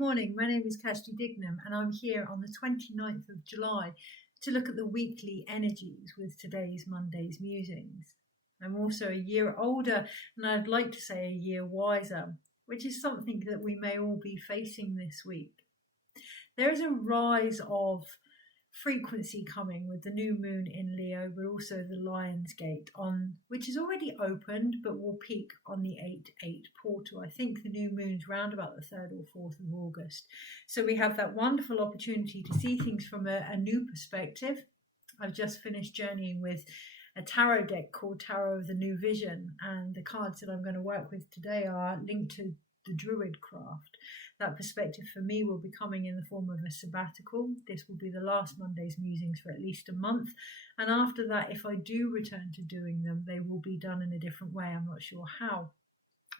morning, my name is Kirsty Dignam and I'm here on the 29th of July to look at the weekly energies with today's Monday's musings. I'm also a year older and I'd like to say a year wiser, which is something that we may all be facing this week. There is a rise of frequency coming with the new moon in Leo, but also the Lion's Gate which is already opened but will peak on the 8/8 portal. I think the new moon's round about the 3rd or 4th of August. So we have that wonderful opportunity to see things from a new perspective. I've just finished journeying with a tarot deck called Tarot of the New Vision, and the cards that I'm going to work with today are linked to the Druid craft. That perspective for me will be coming in the form of a sabbatical. This will be the last Monday's musings for at least a month, and after that, if I do return to doing them, they will be done in a different way. I'm not sure how,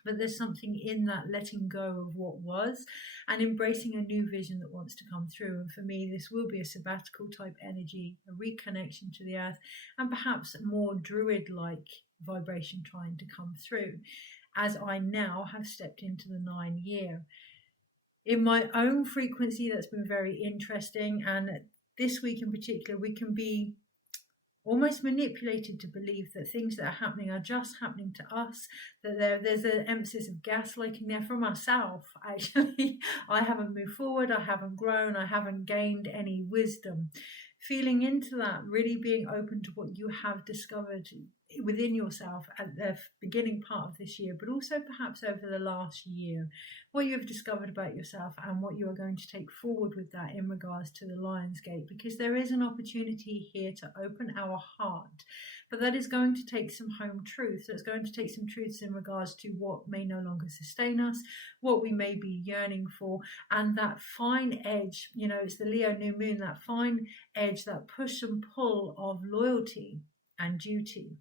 but there's something in that letting go of what was and embracing a new vision that wants to come through. And for me, this will be a sabbatical type energy, a reconnection to the earth, and perhaps a more druid-like vibration trying to come through, as I now have stepped into the 9 year. In my own frequency, that's been very interesting, and this week in particular, we can be almost manipulated to believe that things that are happening are just happening to us, that there's an emphasis of gaslighting there from ourselves. Actually, I haven't moved forward, I haven't grown, I haven't gained any wisdom. Feeling into that, really being open to what you have discovered within yourself at the beginning part of this year, but also perhaps over the last year, what you have discovered about yourself and what you are going to take forward with that in regards to the Lion's Gate, because there is an opportunity here to open our heart, but that is going to take some home truth. So it's going to take some truths in regards to what may no longer sustain us, what we may be yearning for, and that fine edge, it's the Leo new moon, that fine edge, that push and pull of loyalty and duty.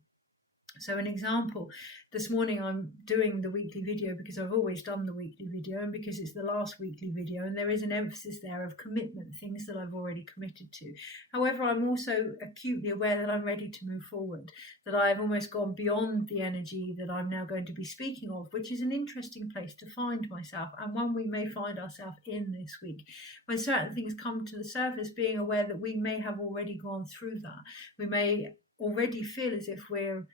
So an example, this morning I'm doing the weekly video because I've always done the weekly video and because it's the last weekly video, and there is an emphasis there of commitment, things that I've already committed to. However, I'm also acutely aware that I'm ready to move forward, that I've almost gone beyond the energy that I'm now going to be speaking of, which is an interesting place to find myself, and one we may find ourselves in this week. When certain things come to the surface, being aware that we may have already gone through that. We may already feel as if we're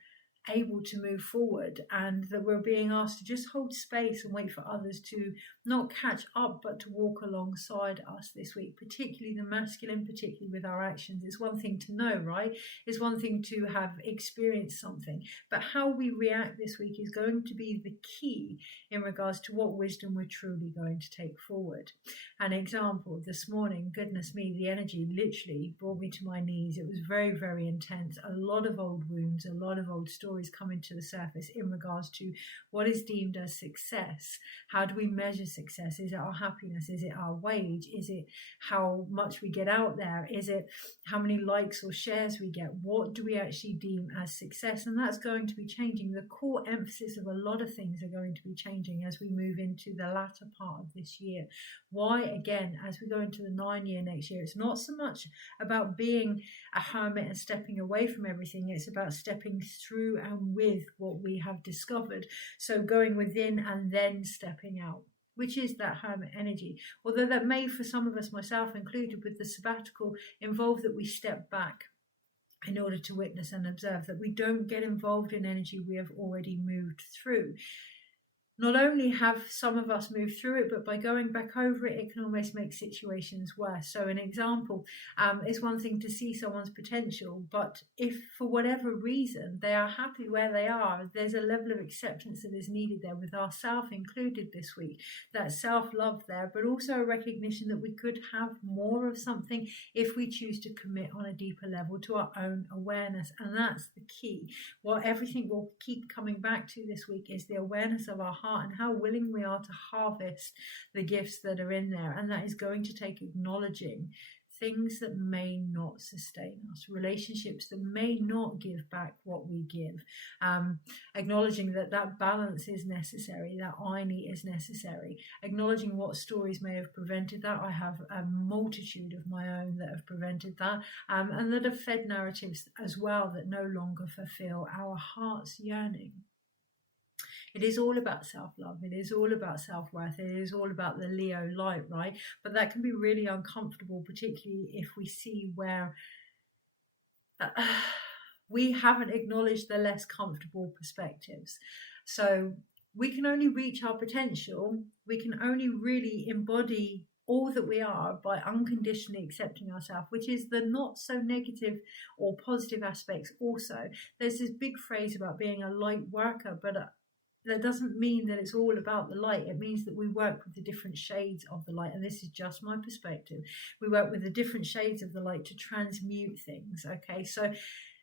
able to move forward, and that we're being asked to just hold space and wait for others to not catch up but to walk alongside us this week, particularly the masculine, particularly with our actions. It's one thing to know, right? It's one thing to have experienced something, but how we react this week is going to be the key in regards to what wisdom we're truly going to take forward. An example, this morning, goodness me, the energy literally brought me to my knees. It was very, very intense. A lot of old wounds, a lot of old stories coming to the surface in regards to what is deemed as success. How do we measure success? Is it our happiness? Is it our wage? Is it how much we get out there? Is it how many likes or shares we get? What do we actually deem as success? And that's going to be changing. The core emphasis of a lot of things are going to be changing as we move into the latter part of this year. Why, again, as we go into the 9 year next year, it's not so much about being a hermit and stepping away from everything. It's about stepping through and with what we have discovered. So going within and then stepping out, which is that hermit energy. Although that may, for some of us, myself included with the sabbatical, involve that we step back in order to witness and observe, that we don't get involved in energy we have already moved through. Not only have some of us moved through it, but by going back over it, it can almost make situations worse. So an example is one thing to see someone's potential, but if for whatever reason they are happy where they are, there's a level of acceptance that is needed there, with ourselves included this week. That self-love there, but also a recognition that we could have more of something if we choose to commit on a deeper level to our own awareness. And that's the key. What everything will keep coming back to this week is the awareness of our heart and how willing we are to harvest the gifts that are in there. And that is going to take acknowledging things that may not sustain us, relationships that may not give back what we give, acknowledging that balance is necessary, that irony is necessary, acknowledging what stories may have prevented that. I have a multitude of my own that have prevented that, and that have fed narratives as well that no longer fulfill our heart's yearning. It is all about self-love. It is all about self-worth. It is all about the Leo light, right? But that can be really uncomfortable, particularly if we see where we haven't acknowledged the less comfortable perspectives. So we can only reach our potential. We can only really embody all that we are by unconditionally accepting ourselves, which is the not so negative or positive aspects also. There's this big phrase about being a light worker, but that doesn't mean that it's all about the light. It means that we work with the different shades of the light. And this is just my perspective. We work with the different shades of the light to transmute things. Okay, so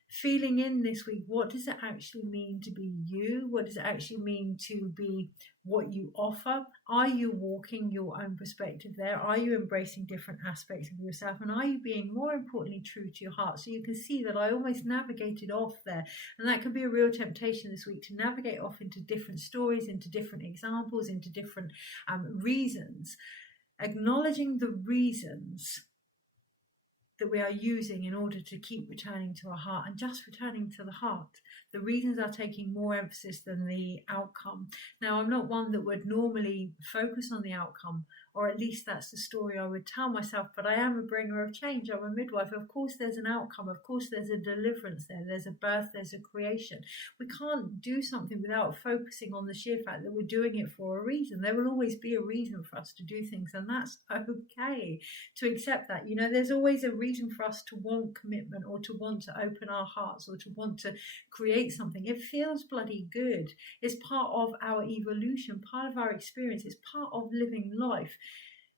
feeling in this week, what does it actually mean to be you? What does it actually mean to be what you offer? Are you walking your own perspective there? Are you embracing different aspects of yourself? And are you being, more importantly, true to your heart? So you can see that I almost navigated off there. And that can be a real temptation this week, to navigate off into different stories, into different examples, into different reasons. Acknowledging the reasons that we are using in order to keep returning to our heart, and just returning to the heart. The reasons are taking more emphasis than the outcome. Now, I'm not one that would normally focus on the outcome, or at least that's the story I would tell myself, but I am a bringer of change. I'm a midwife. Of course there's an outcome. Of course there's a deliverance there. There's a birth, there's a creation. We can't do something without focusing on the sheer fact that we're doing it for a reason. There will always be a reason for us to do things, and that's okay to accept that. You know, there's always a reason for us to want commitment, or to want to open our hearts, or to want to create something. It feels bloody good. It's part of our evolution, part of our experience. It's part of living life.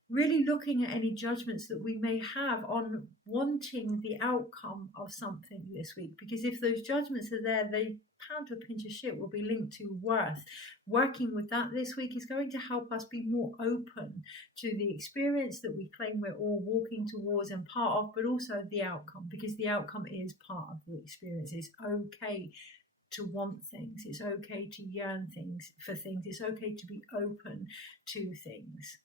Really looking at any judgments that we may have on wanting the outcome of something this week, because if those judgments are there, they, pound to a pinch of shit, will be linked to worth. Working with that this week is going to help us be more open to the experience that we claim we're all walking towards and part of, but also the outcome, because the outcome is part of the experience. It's okay to want things. It's okay to yearn for things. It's okay to be open to things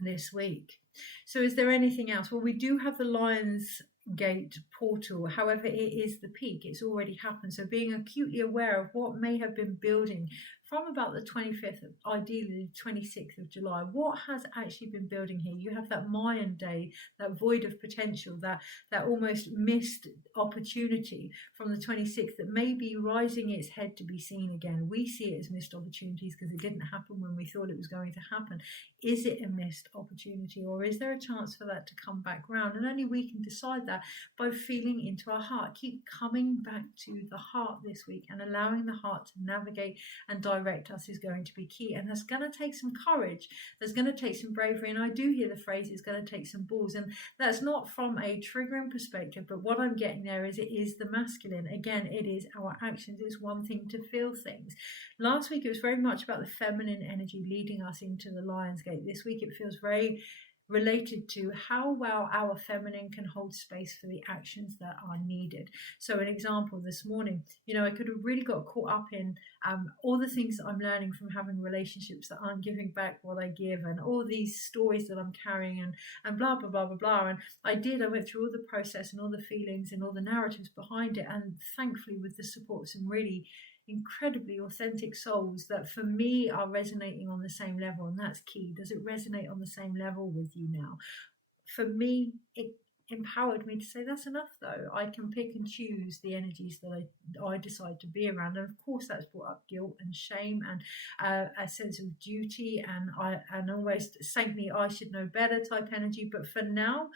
this week. So is there anything else? Well, we do have the Lion's Gate portal. However, it is the peak. It's already happened. So being acutely aware of what may have been building from about the 25th, ideally the 26th of July. What has actually been building here? You have that Mayan day, that void of potential, that almost missed opportunity from the 26th that may be rising its head to be seen again. We see it as missed opportunities because it didn't happen when we thought it was going to happen. Is it a missed opportunity, or is there a chance for that to come back round? And only we can decide that by feeling into our heart. Keep coming back to the heart this week, and allowing the heart to navigate and direct us is going to be key. And that's going to take some courage. There's going to take some bravery. And I do hear the phrase, it's going to take some balls. And that's not from a triggering perspective, but what I'm getting there is, it is the masculine. Again, it is our actions. It's one thing to feel things. Last week, it was very much about the feminine energy leading us into the Lion's Gate. This week, it feels very related to how well our feminine can hold space for the actions that are needed. So an example this morning, you know, I could have really got caught up in all the things that I'm learning from having relationships that aren't giving back what I give, and all these stories that I'm carrying, and blah, blah, blah, blah, blah. And I went through all the process and all the feelings and all the narratives behind it. And thankfully, with the support of some really incredibly authentic souls that for me are resonating on the same level, and that's key. Does it resonate on the same level with you now? For me, it empowered me to say, that's enough though. I can pick and choose the energies that I decide to be around. And of course that's brought up guilt and shame and a sense of duty and almost saintly, I should know better type energy. But for now,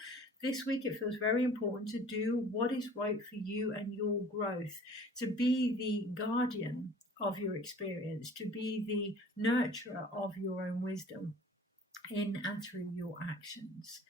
this week, it feels very important to do what is right for you and your growth, to be the guardian of your experience, to be the nurturer of your own wisdom in and through your actions.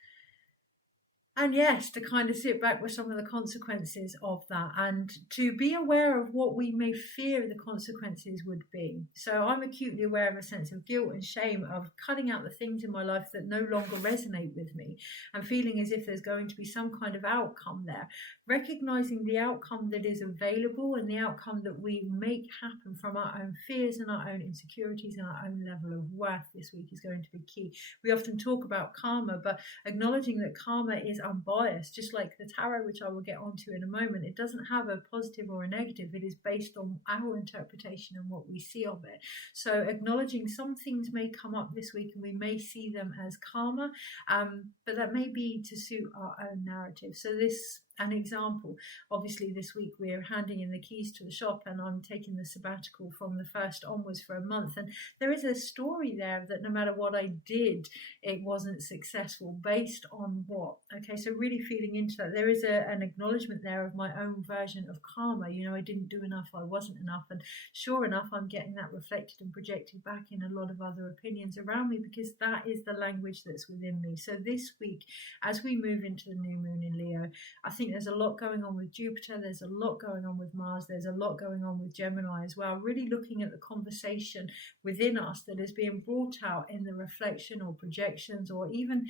And yes, to kind of sit back with some of the consequences of that, and to be aware of what we may fear the consequences would be. So I'm acutely aware of a sense of guilt and shame of cutting out the things in my life that no longer resonate with me, and feeling as if there's going to be some kind of outcome there. Recognizing the outcome that is available and the outcome that we make happen from our own fears and our own insecurities and our own level of worth this week is going to be key. We often talk about karma, but acknowledging that karma is unbiased, just like the tarot, which I will get onto in a moment. It doesn't have a positive or a negative. It is based on our interpretation and what we see of it. So acknowledging some things may come up this week and we may see them as karma, but that may be to suit our own narrative. So this, an example, obviously this week we're handing in the keys to the shop and I'm taking the sabbatical from the 1st onwards for a month, and there is a story there that no matter what I did, it wasn't successful. Based on what? Okay, so really feeling into that. There is an acknowledgement there of my own version of karma. You know, I didn't do enough, I wasn't enough, and sure enough I'm getting that reflected and projected back in a lot of other opinions around me, because that is the language that's within me. So this week, as we move into the new moon in Leo, I think there's a lot going on with Jupiter, there's a lot going on with Mars, there's a lot going on with Gemini as well, really looking at the conversation within us that is being brought out in the reflection or projections or even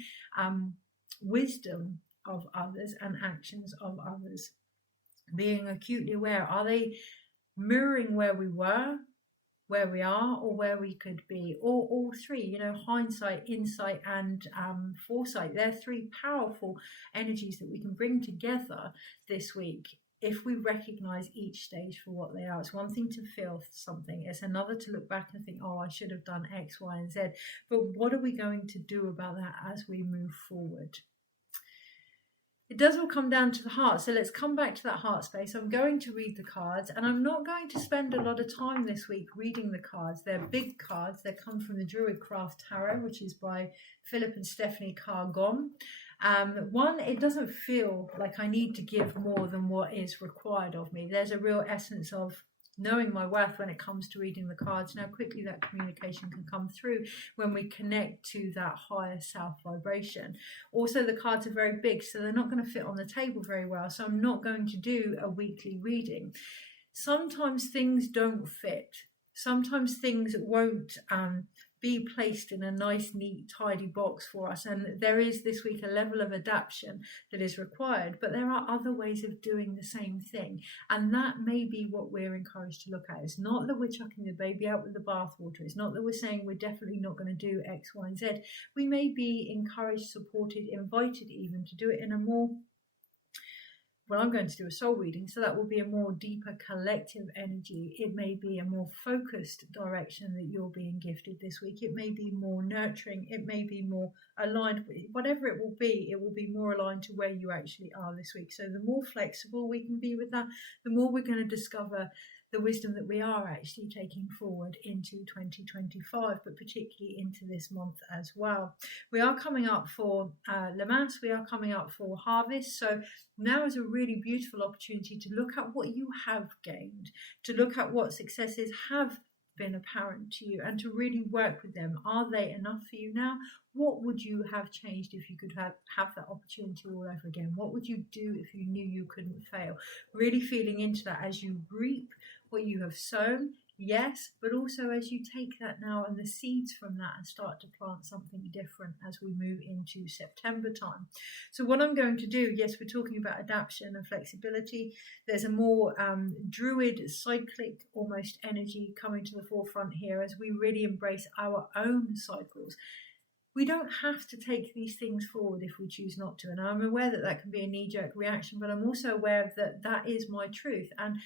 wisdom of others and actions of others. Being acutely aware, are they mirroring where we were, where we are, or where we could be, or all three? You know, hindsight, insight, and foresight. They're three powerful energies that we can bring together this week if we recognize each stage for what they are. It's one thing to feel something, it's another to look back and think, oh, I should have done X, Y, and Z. But what are we going to do about that as we move forward? It does all come down to the heart. So let's come back to that heart space. I'm going to read the cards, and I'm not going to spend a lot of time this week reading the cards. They're big cards. They come from the Druid Craft Tarot, which is by Philip and Stephanie Cargon. One, it doesn't feel like I need to give more than what is required of me. There's a real essence of knowing my worth when it comes to reading the cards. Now quickly that communication can come through when we connect to that higher self vibration. Also, the cards are very big, so they're not going to fit on the table very well, so I'm not going to do a weekly reading. Sometimes things don't fit, sometimes things won't be placed in a nice, neat, tidy box for us, and there is this week a level of adaptation that is required, but there are other ways of doing the same thing, and that may be what we're encouraged to look at. It's not that we're chucking the baby out with the bathwater. It's not that we're saying we're definitely not going to do X, Y, and Z. We may be encouraged, supported, invited even to do it in a more, well, I'm going to do a soul reading, so that will be a more deeper collective energy. It may be a more focused direction that you're being gifted this week. It may be more nurturing. It may be more aligned. Whatever it will be more aligned to where you actually are this week. So the more flexible we can be with that, the more we're going to discover the wisdom that we are actually taking forward into 2025, but particularly into this month as well. We are coming up for Lamass, we are coming up for harvest, so now is a really beautiful opportunity to look at what you have gained, to look at what successes have been apparent to you, and to really work with them. Are they enough for you now? What would you have changed if you could have that opportunity all over again? What would you do if you knew you couldn't fail? Really feeling into that as you reap what you have sown, yes, but also as you take that now and the seeds from that and start to plant something different as we move into September time. So what I'm going to do, yes, we're talking about adaptation and flexibility. There's a more druid cyclic almost energy coming to the forefront here as we really embrace our own cycles. We don't have to take these things forward if we choose not to. And I'm aware that that can be a knee-jerk reaction, but I'm also aware that that is my truth. And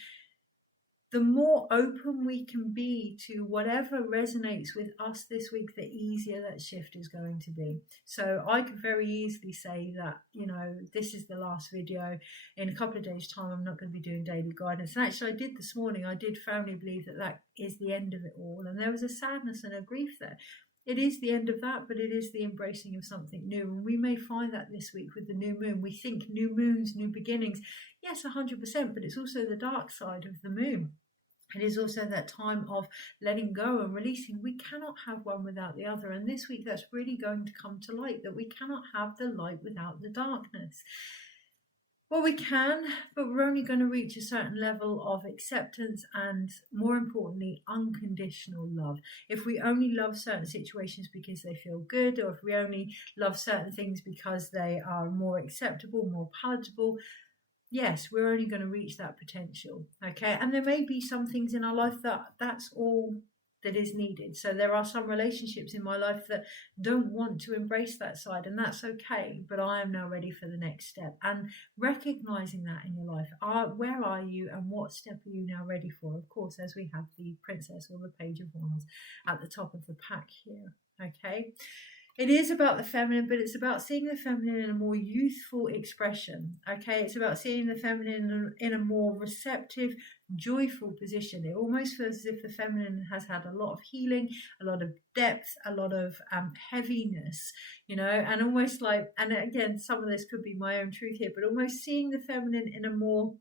the more open we can be to whatever resonates with us this week, the easier that shift is going to be. So I could very easily say that, you know, this is the last video. In a couple of days' time, I'm not going to be doing daily guidance. And actually, I did this morning. I did firmly believe that that is the end of it all. And there was a sadness and a grief there. It is the end of that, but it is the embracing of something new. And we may find that this week with the new moon. We think new moons, new beginnings. Yes, 100%, but it's also the dark side of the moon. It is also that time of letting go and releasing. We cannot have one without the other. And this week, that's really going to come to light, that we cannot have the light without the darkness. Well, we can, but we're only going to reach a certain level of acceptance and, more importantly, unconditional love. If we only love certain situations because they feel good, or if we only love certain things because they are more acceptable, more palatable, yes, we're only going to reach that potential, okay? And there may be some things in our life that's all that is needed. So there are some relationships in my life that don't want to embrace that side, and that's okay, but I am now ready for the next step. And recognizing that in your life, where are you and what step are you now ready for? Of course, as we have the Princess or the Page of Wands at the top of the pack here. Okay, it is about the feminine, but it's about seeing the feminine in a more youthful expression. Okay, it's about seeing the feminine in a more receptive, joyful position. It almost feels as if the feminine has had a lot of healing, a lot of depth, a lot of heaviness, you know, and almost like, and again, some of this could be my own truth here, but almost seeing the feminine in a more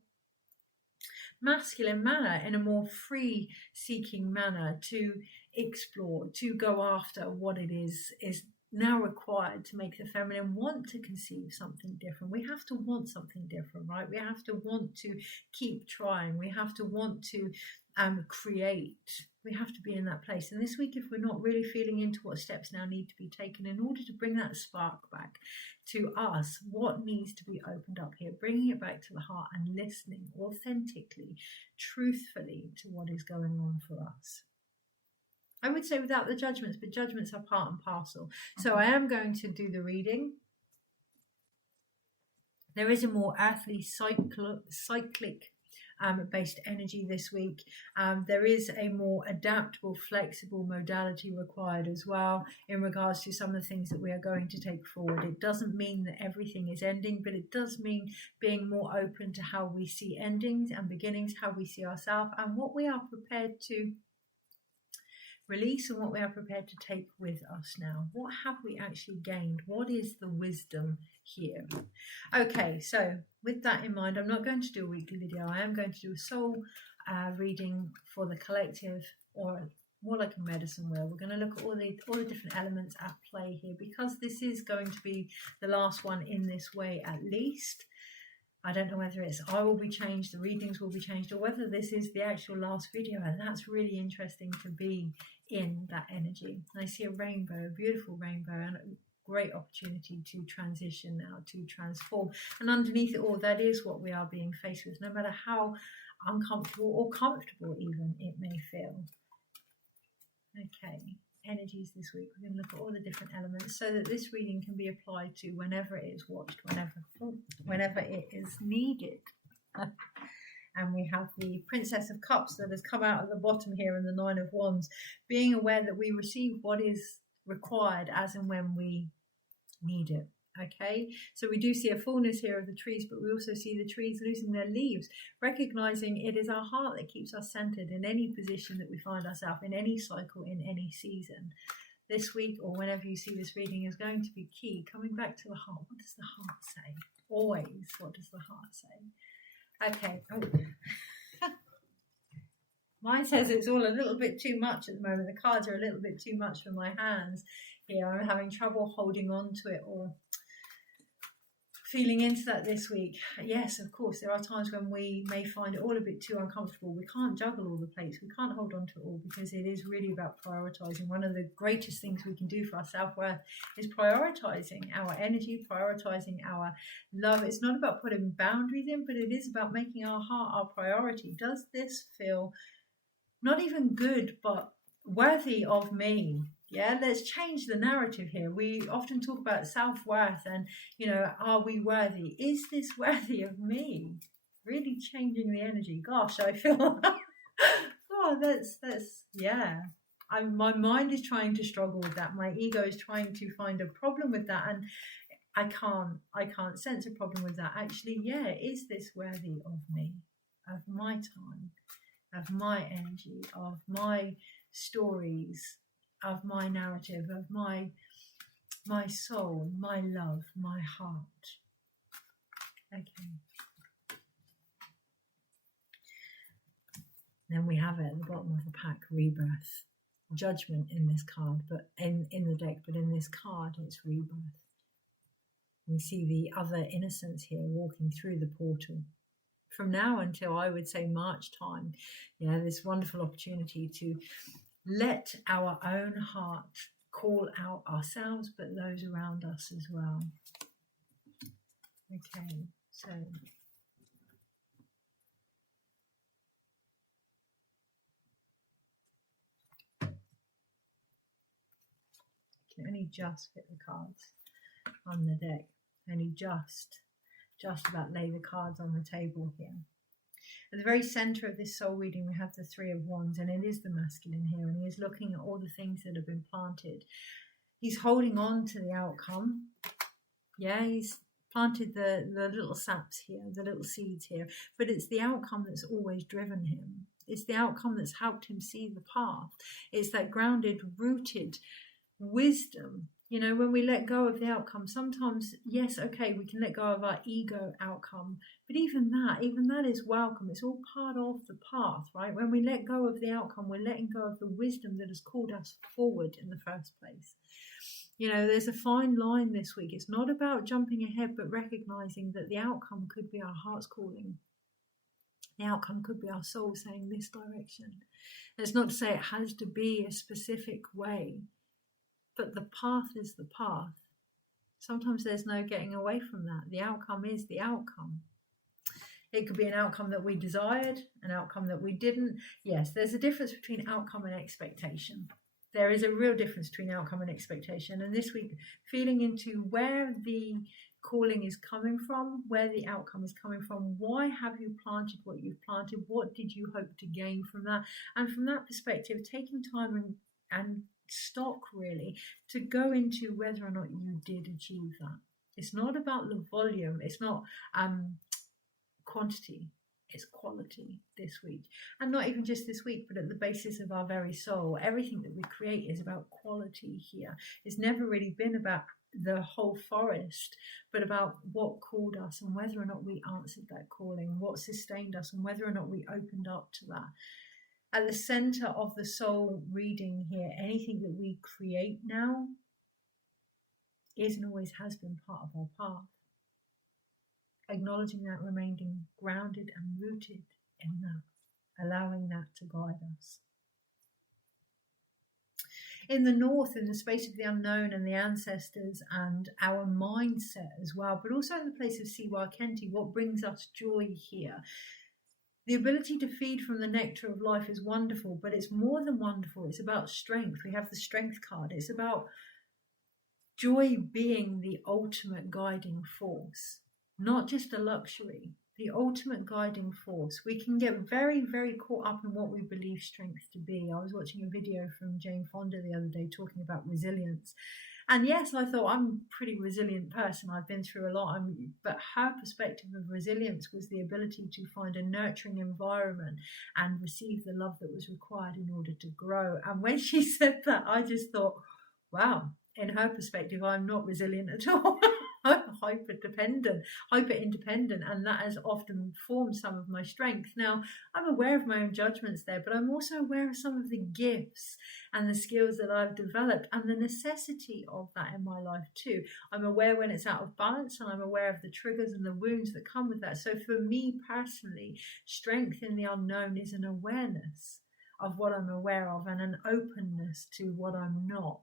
masculine manner, in a more free seeking manner, to explore, to go after what it is now required to make the feminine want to conceive something different. We have to want something different, right? We have to want to keep trying. We have to want to create. We have to be in that place. And this week, if we're not really feeling into what steps now need to be taken in order to bring that spark back to us, what needs to be opened up here, bringing it back to the heart and listening authentically, truthfully to what is going on for us. I would say without the judgments, but judgments are part and parcel. So I am going to do the reading. There is a more earthly, cyclic based energy this week. There is a more adaptable, flexible modality required as well in regards to some of the things that we are going to take forward. It doesn't mean that everything is ending, but it does mean being more open to how we see endings and beginnings, how we see ourselves, and what we are prepared to release and what we are prepared to take with us now. What have we actually gained? What is the wisdom here? Okay, so with that in mind, I'm not going to do a weekly video. I am going to do a soul reading for the collective, or more like a medicine wheel. We're going to look at all the different elements at play here, because this is going to be the last one in this way at least. I don't know whether it's I will be changed, the readings will be changed, or whether this is the actual last video, and that's really interesting to be in that energy. I see a rainbow, a beautiful rainbow, and a great opportunity to transition now, to transform. And underneath it all, that is what we are being faced with, no matter how uncomfortable or comfortable even it may feel. Okay, energies this week. We're going to look at all the different elements so that this reading can be applied to whenever it is watched, whenever it is needed. And we have the Princess of Cups that has come out at the bottom here, and the Nine of Wands, being aware that we receive what is required as and when we need it. Okay, so we do see a fullness here of the trees, but we also see the trees losing their leaves, recognizing it is our heart that keeps us centered in any position that we find ourselves in, any cycle, in any season. This week, or whenever you see this reading, is going to be key, coming back to the heart. What does the heart say? Always, what does the heart say? Okay. Oh. Mine says it's all a little bit too much at the moment. The cards are a little bit too much for my hands here. I'm having trouble holding on to it or feeling into that this week. Yes, of course, there are times when we may find it all a bit too uncomfortable. We can't juggle all the plates. We can't hold on to it all, because it is really about prioritizing. One of the greatest things we can do for our self-worth is prioritizing our energy, prioritizing our love. It's not about putting boundaries in, but it is about making our heart our priority. Does this feel not even good, but worthy of me? Yeah, let's change the narrative here. We often talk about self-worth and, you know, are we worthy? Is this worthy of me? Really changing the energy. Gosh, I feel, oh, that's, yeah. My mind is trying to struggle with that. My ego is trying to find a problem with that. And I can't sense a problem with that. Actually, yeah, is this worthy of me, of my time, of my energy, of my stories, of my narrative, of my soul, my love, my heart? Okay. Then we have it at the bottom of the pack, rebirth. Judgment in this card, but in the deck, but in this card it's rebirth. We see the other innocence here walking through the portal. From now until, I would say, March time, yeah, this wonderful opportunity to let our own heart call out ourselves, but those around us as well. Okay, so unfortunately only just fit the cards on the deck. Only just about lay the cards on the table here. At the very center of this soul reading, we have the Three of Wands, and it is the masculine here, and he is looking at all the things that have been planted. He's holding on to the outcome. Yeah, he's planted the little saps here, the little seeds here, but it's the outcome that's always driven him. It's the outcome that's helped him see the path. It's that grounded, rooted wisdom. You know, when we let go of the outcome, sometimes, yes, okay, we can let go of our ego outcome, but even that is welcome. It's all part of the path, right? When we let go of the outcome, we're letting go of the wisdom that has called us forward in the first place. You know, there's a fine line this week. It's not about jumping ahead, but recognizing that the outcome could be our heart's calling. The outcome could be our soul saying this direction. That's not to say it has to be a specific way, but the path is the path. Sometimes there's no getting away from that. The outcome is the outcome. It could be an outcome that we desired, an outcome that we didn't. Yes, there's a difference between outcome and expectation. There is a real difference between outcome and expectation. And this week, feeling into where the calling is coming from, where the outcome is coming from, why have you planted what you've planted, what did you hope to gain from that? And from that perspective, taking time and stock really to go into whether or not you did achieve that. It's not about the volume, it's not quantity, it's quality this week. And not even just this week, but at the basis of our very soul. Everything that we create is about quality here. It's never really been about the whole forest, but about what called us and whether or not we answered that calling, what sustained us and whether or not we opened up to that. At the center of the soul reading here, anything that we create now is and always has been part of our path. Acknowledging that, remaining grounded and rooted in that, allowing that to guide us. In the north, in the space of the unknown and the ancestors and our mindset as well, but also in the place of Siwa Kenti, what brings us joy here? The ability to feed from the nectar of life is wonderful, but it's more than wonderful. It's about strength. We have the strength card. It's about joy being the ultimate guiding force, not just a luxury, the ultimate guiding force. We can get very, very caught up in what we believe strength to be. I was watching a video from Jane Fonda the other day talking about resilience. And yes, I thought I'm a pretty resilient person. I've been through a lot. But her perspective of resilience was the ability to find a nurturing environment and receive the love that was required in order to grow. And when she said that, I just thought, wow, in her perspective, I'm not resilient at all. I'm hyper independent, and that has often formed some of my strength. Now, I'm aware of my own judgments there, but I'm also aware of some of the gifts and the skills that I've developed and the necessity of that in my life too. I'm aware when it's out of balance, and I'm aware of the triggers and the wounds that come with that. So for me personally, strength in the unknown is an awareness of what I'm aware of and an openness to what I'm not.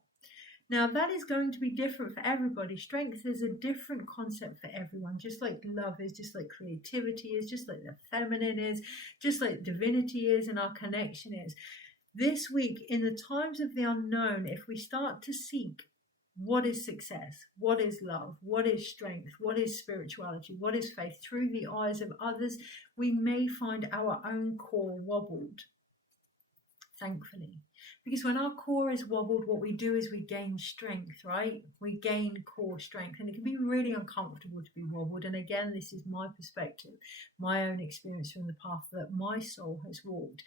Now, that is going to be different for everybody. Strength is a different concept for everyone, just like love is, just like creativity is, just like the feminine is, just like divinity is, and our connection is. This week, in the times of the unknown, if we start to seek what is success, what is love, what is strength, what is spirituality, what is faith, through the eyes of others, we may find our own core wobbled, thankfully. Because when our core is wobbled, what we do is we gain strength, right? We gain core strength, and it can be really uncomfortable to be wobbled. And again, this is my perspective, my own experience from the path that my soul has walked.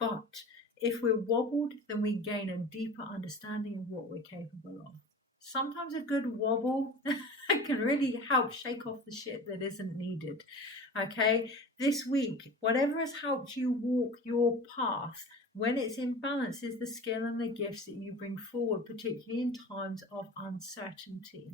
But if we're wobbled, then we gain a deeper understanding of what we're capable of. Sometimes a good wobble can really help shake off the shit that isn't needed. Okay, this week, whatever has helped you walk your path, when it's in balance, is the skill and the gifts that you bring forward, particularly in times of uncertainty.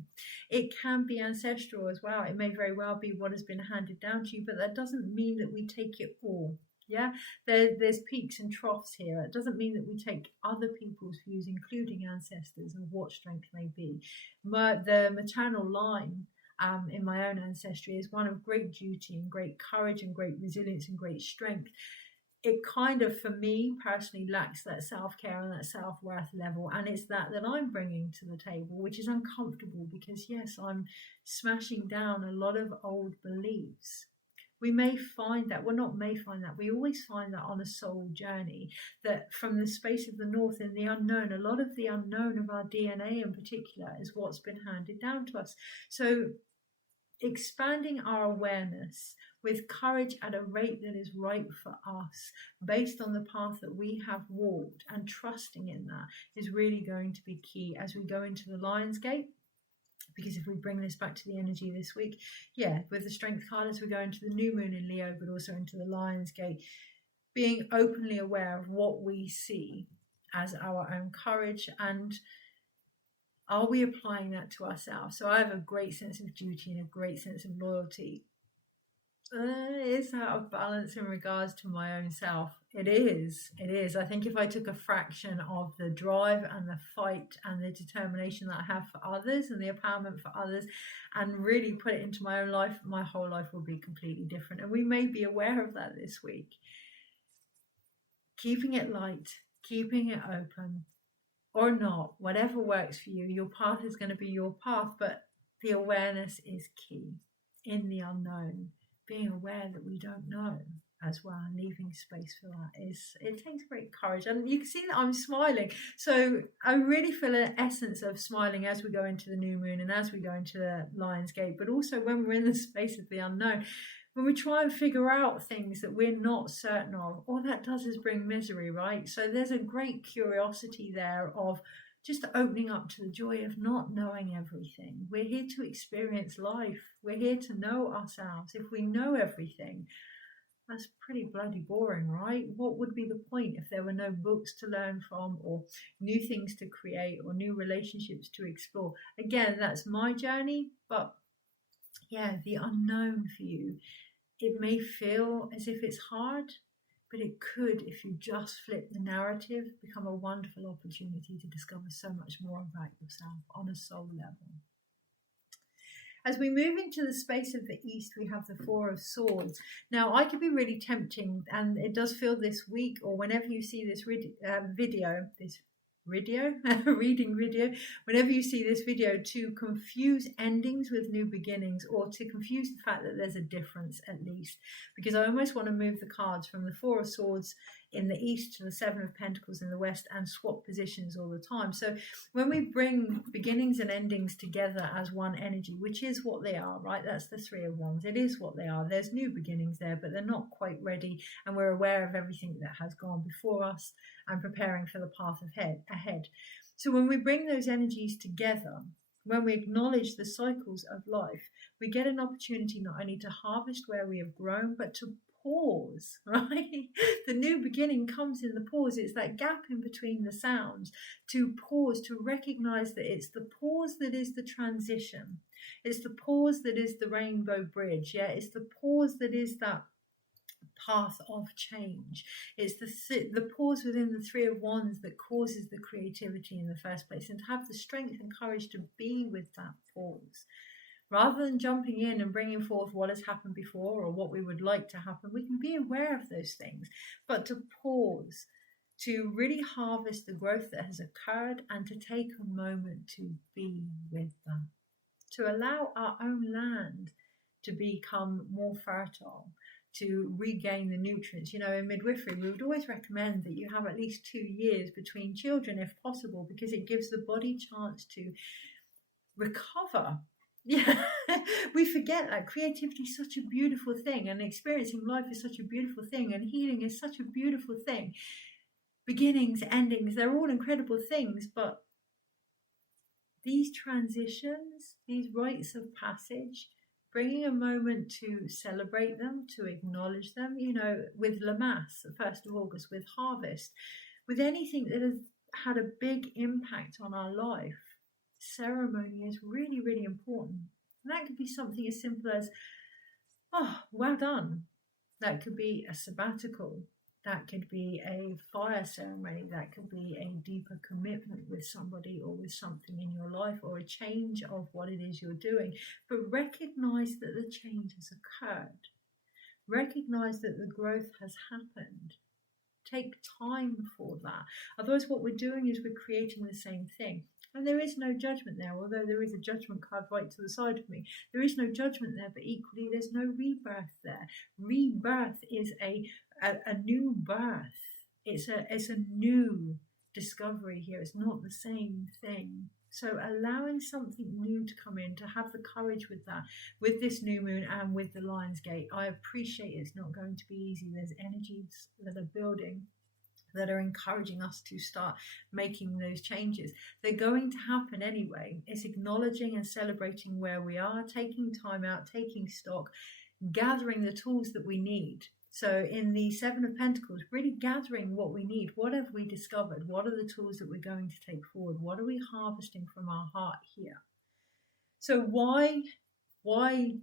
It can be ancestral as well. It may very well be what has been handed down to you, but that doesn't mean that we take it all. Yeah, there's peaks and troughs here. It doesn't mean that we take other people's views, including ancestors, of what strength may be. The maternal line in my own ancestry is one of great duty and great courage and great resilience and great strength. it kind of, for me personally, lacks that self-care and that self-worth level, and it's that I'm bringing to the table, which is uncomfortable because yes, I'm smashing down a lot of old beliefs. We may find that, well, not may find that, we always find that on a soul journey, that from the space of the north in the unknown, a lot of the unknown of our DNA in particular is what's been handed down to us. So expanding our awareness with courage at a rate that is right for us, based on the path that we have walked, and trusting in that is really going to be key as we go into the Lion's Gate. Because if we bring this back to the energy this week, with the Strength card, as we go into the new moon in Leo, but also into the Lion's Gate, being openly aware of what we see as our own courage, and are we applying that to ourselves? So I have a great sense of duty and a great sense of loyalty. It's out of balance in regards to my own self. It is. I think if I took a fraction of the drive and the fight and the determination that I have for others and the empowerment for others and really put it into my own life, my whole life will be completely different. And we may be aware of that this week. Keeping it light, keeping it open, or not, whatever works for you. Your path is going to be your path, but the awareness is key in the unknown. Being aware that we don't know as well, and leaving space for that, it takes great courage. And you can see that I'm smiling, so I really feel an essence of smiling as we go into the new moon and as we go into the Lion's Gate, but also when we're in the space of the unknown, when we try and figure out things that we're not certain of. All that does is bring misery, right? So there's a great curiosity there of just opening up to the joy of not knowing everything. We're here to experience life. We're here to know ourselves. If we know everything, that's pretty bloody boring, right? What would be the point if there were no books to learn from, or new things to create, or new relationships to explore? Again, that's my journey, but the unknown for you, it may feel as if it's hard, but it could, if you just flip the narrative, become a wonderful opportunity to discover so much more about yourself on a soul level. As we move into the space of the East, we have the Four of Swords. Now, I could be really tempting, and it does feel this week, or whenever you see this reading video, whenever you see this video, to confuse endings with new beginnings, or to confuse the fact that there's a difference at least, because I almost want to move the cards from the Four of Swords in the East to the Seven of Pentacles in the West and swap positions all the time. So when we bring beginnings and endings together as one energy, which is what they are, right? That's the Three of Wands. It is what they are. There's new beginnings there, but they're not quite ready, and we're aware of everything that has gone before us and preparing for the path ahead. So when we bring those energies together, when we acknowledge the cycles of life, we get an opportunity not only to harvest where we have grown, but to pause, right? The new beginning comes in the pause. It's that gap in between the sounds, to pause, to recognize that it's the pause that is the transition. It's the pause that is the rainbow bridge. It's the pause that is that path of change. It's the pause within the Three of Wands that causes the creativity in the first place, and to have the strength and courage to be with that pause. Rather than jumping in and bringing forth what has happened before or what we would like to happen, we can be aware of those things, but to pause, to really harvest the growth that has occurred, and to take a moment to be with them, to allow our own land to become more fertile, to regain the nutrients. In midwifery, we would always recommend that you have at least 2 years between children if possible, because it gives the body chance to recover. We forget that creativity is such a beautiful thing, and experiencing life is such a beautiful thing, and healing is such a beautiful thing. Beginnings, endings, they're all incredible things, but these transitions, these rites of passage, bringing a moment to celebrate them, to acknowledge them, with Lamass, the 1st of August, with harvest, with anything that has had a big impact on our life, ceremony is really, really important. And that could be something as simple as, oh, well done. That could be a sabbatical. That could be a fire ceremony. That could be a deeper commitment with somebody or with something in your life, or a change of what it is you're doing. But recognize that the change has occurred. Recognize that the growth has happened. take time for that. Otherwise, what we're doing is we're creating the same thing. And there is no judgment there, although there is a judgment card right to the side of me. There is no judgment there, but equally there's no rebirth there. Rebirth is a new birth. It's a new discovery here. It's not the same thing. So allowing something new to come in, to have the courage with that, with this new moon and with the Lion's Gate. I appreciate it's not going to be easy. There's energies that are building, that are encouraging us to start making those changes. They're going to happen anyway. It's acknowledging and celebrating where we are, taking time out, taking stock, gathering the tools that we need. So in the Seven of Pentacles, really gathering what we need. What have we discovered? What are the tools that we're going to take forward? What are we harvesting from our heart here? So why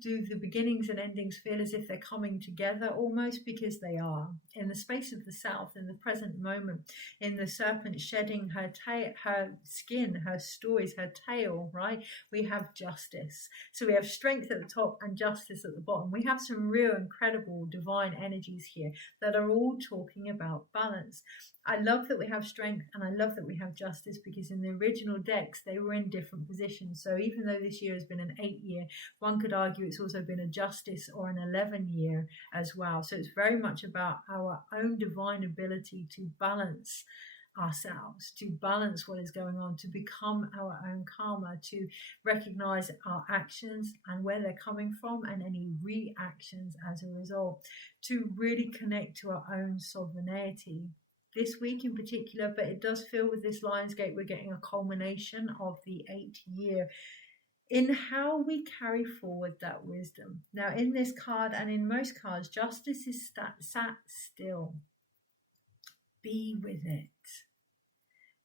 do the beginnings and endings feel as if they're coming together? Almost because they are. In the space of the South, in the present moment, in the serpent shedding her skin, her stories, her tail, right? We have justice. So we have strength at the top and justice at the bottom. We have some real incredible divine energies here that are all talking about balance. I love that we have strength and I love that we have justice, because in the original decks, they were in different positions. So even though this year has been an 8-year, one could argue it's also been a justice or an 11-year as well. So it's very much about our own divine ability to balance ourselves, to balance what is going on, to become our own karma, to recognize our actions and where they're coming from and any reactions as a result, to really connect to our own sovereignty. This week in particular, but it does feel with this Lion's Gate, we're getting a culmination of the 8-year in how we carry forward that wisdom. Now, in this card and in most cards, justice is sat still. Be with it.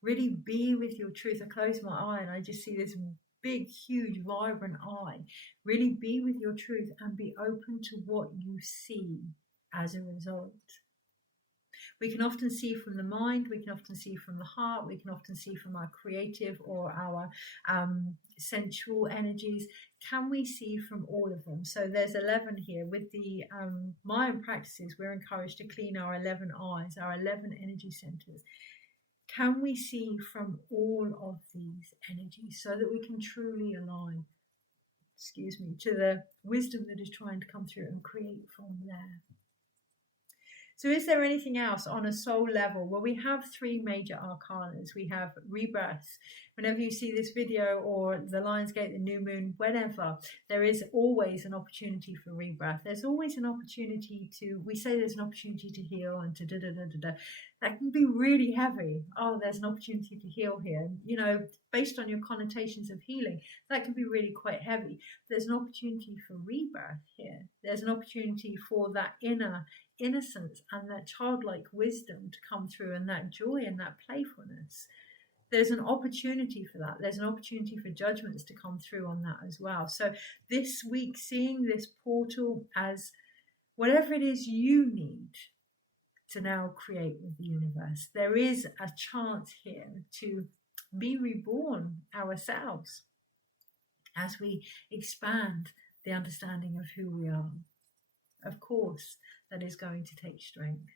Really be with your truth. I close my eye and I just see this big, huge, vibrant eye. Really be with your truth and be open to what you see as a result. We can often see from the mind, we can often see from the heart, we can often see from our creative or our sensual energies. Can we see from all of them? So there's 11 here. With the Mayan practices, we're encouraged to clean our 11 eyes, our 11 energy centers. Can we see from all of these energies so that we can truly align, to the wisdom that is trying to come through and create from there? So is there anything else on a soul level? Well, we have 3 major arcanas. We have rebirth. Whenever you see this video or the Lion's Gate, the new moon, whenever, there is always an opportunity for rebirth. There's always an opportunity to, we say there's an opportunity to heal and to da-da-da-da-da. That can be really heavy. Oh, there's an opportunity to heal here. You know, based on your connotations of healing, that can be really quite heavy. There's an opportunity for rebirth here. There's an opportunity for that inner innocence and that childlike wisdom to come through, and that joy and that playfulness. There's an opportunity for that. There's an opportunity for judgments to come through on that as well. So this week, seeing this portal as whatever it is you need to now create with the universe, there is a chance here to be reborn ourselves as we expand the understanding of who we are. Of course, that is going to take strength.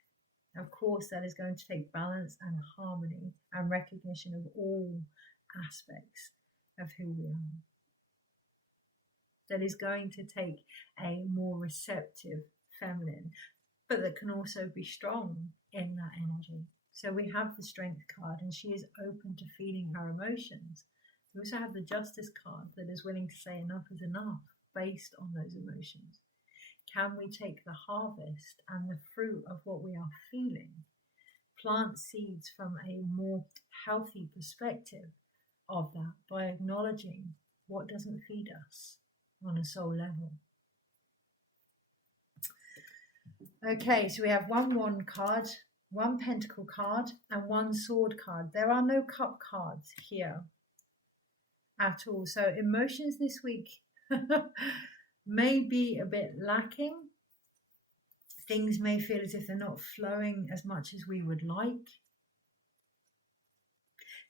Of course, that is going to take balance and harmony and recognition of all aspects of who we are. That is going to take a more receptive feminine, but that can also be strong in that energy. So we have the Strength card, and she is open to feeling her emotions. We also have the Justice card that is willing to say enough is enough based on those emotions. Can we take the harvest and the fruit of what we are feeling, plant seeds from a more healthy perspective of that by acknowledging what doesn't feed us on a soul level? Okay, so we have 1 Wand card, 1 Pentacle card, and 1 Sword card. There are no Cup cards here at all. So emotions this week may be a bit lacking. Things may feel as if they're not flowing as much as we would like.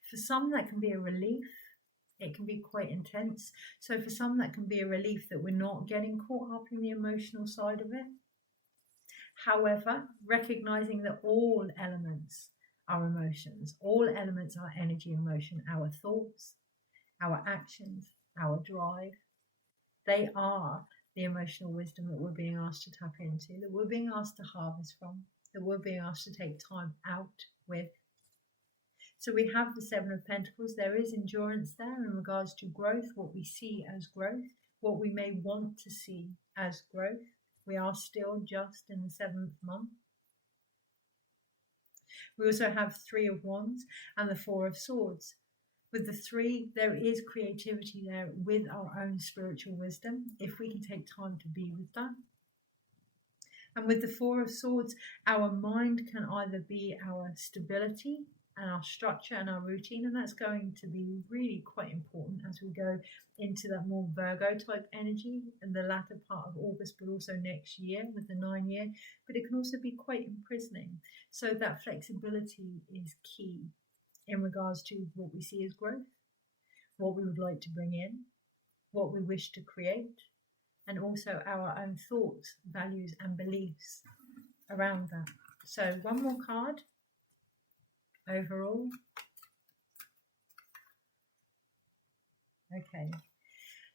For some, that can be a relief. It can be quite intense. So for some, that can be a relief that we're not getting caught up in the emotional side of it. However, recognizing that all elements are emotions, all elements are energy and motion, our thoughts, our actions, our drive, they are the emotional wisdom that we're being asked to tap into, that we're being asked to harvest from, that we're being asked to take time out with. So we have the Seven of Pentacles. There is endurance there in regards to growth, what we see as growth, what we may want to see as growth. We are still just in the 7th month. We also have Three of Wands and the Four of Swords. With the three, there is creativity there with our own spiritual wisdom, if we can take time to be with that. And with the Four of Swords, our mind can either be our stability and our structure and our routine, and that's going to be really quite important as we go into that more Virgo type energy in the latter part of August, but also next year with the 9 year. But it can also be quite imprisoning. So that flexibility is key in regards to what we see as growth, what we would like to bring in, what we wish to create, and also our own thoughts, values and beliefs around that. So one more card overall. Okay,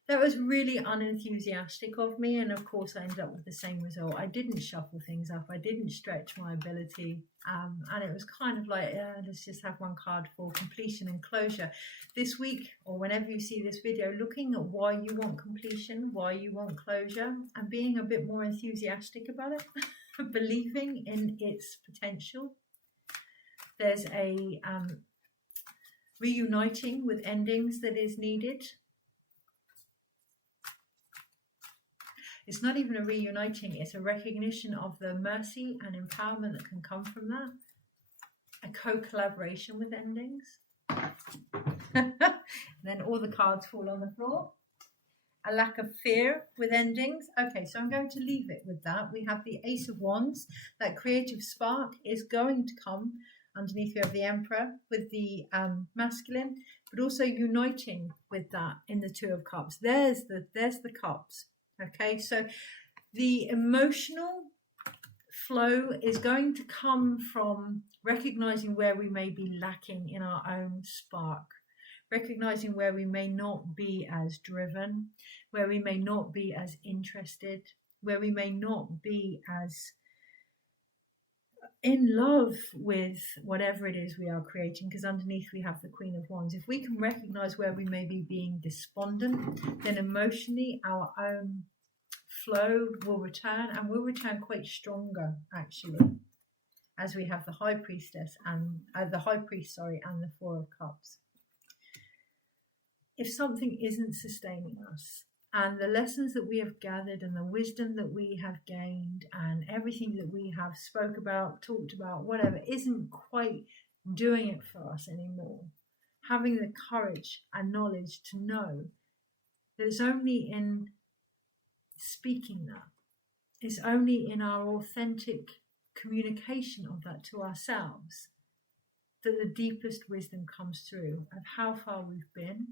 that was really unenthusiastic of me, and of course I ended up with the same result. I didn't shuffle things up, I didn't stretch my ability, and it was kind of like, let's just have one card for completion and closure. This week, or whenever you see this video, looking at why you want completion, why you want closure, and being a bit more enthusiastic about it, believing in its potential. There's a reuniting with endings that is needed. It's not even a reuniting, it's a recognition of the mercy and empowerment that can come from that. A co-collaboration with endings. Then all the cards fall on the floor. A lack of fear with endings. Okay, so I'm going to leave it with that. We have the Ace of Wands. That creative spark is going to come. Underneath we have the Emperor with the masculine, but also uniting with that in the Two of Cups. There's the cups. Okay, so the emotional flow is going to come from recognizing where we may be lacking in our own spark, recognizing where we may not be as driven, where we may not be as interested, where we may not be as in love with whatever it is we are creating, because underneath we have the Queen of Wands. If we can recognize where we may be being despondent, then emotionally our own flow will return, and will return quite stronger actually, as we have the High Priestess and the High Priest, and the Four of Cups. If something isn't sustaining us, and the lessons that we have gathered and the wisdom that we have gained and everything that we have spoke about, talked about, whatever, isn't quite doing it for us anymore, having the courage and knowledge to know that it's only in speaking that, it's only in our authentic communication of that to ourselves that the deepest wisdom comes through of how far we've been,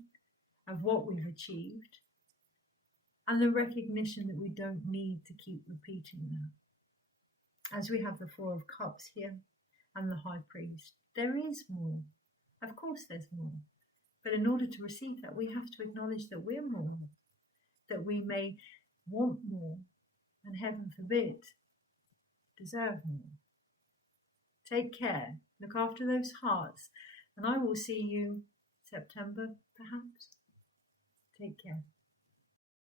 of what we've achieved, and the recognition that we don't need to keep repeating that. As we have the Four of Cups here and the High Priest, there is more. Of course there's more. But in order to receive that, we have to acknowledge that we're more, that we may want more, and heaven forbid, deserve more. Take care, look after those hearts, and I will see you September perhaps. Take care.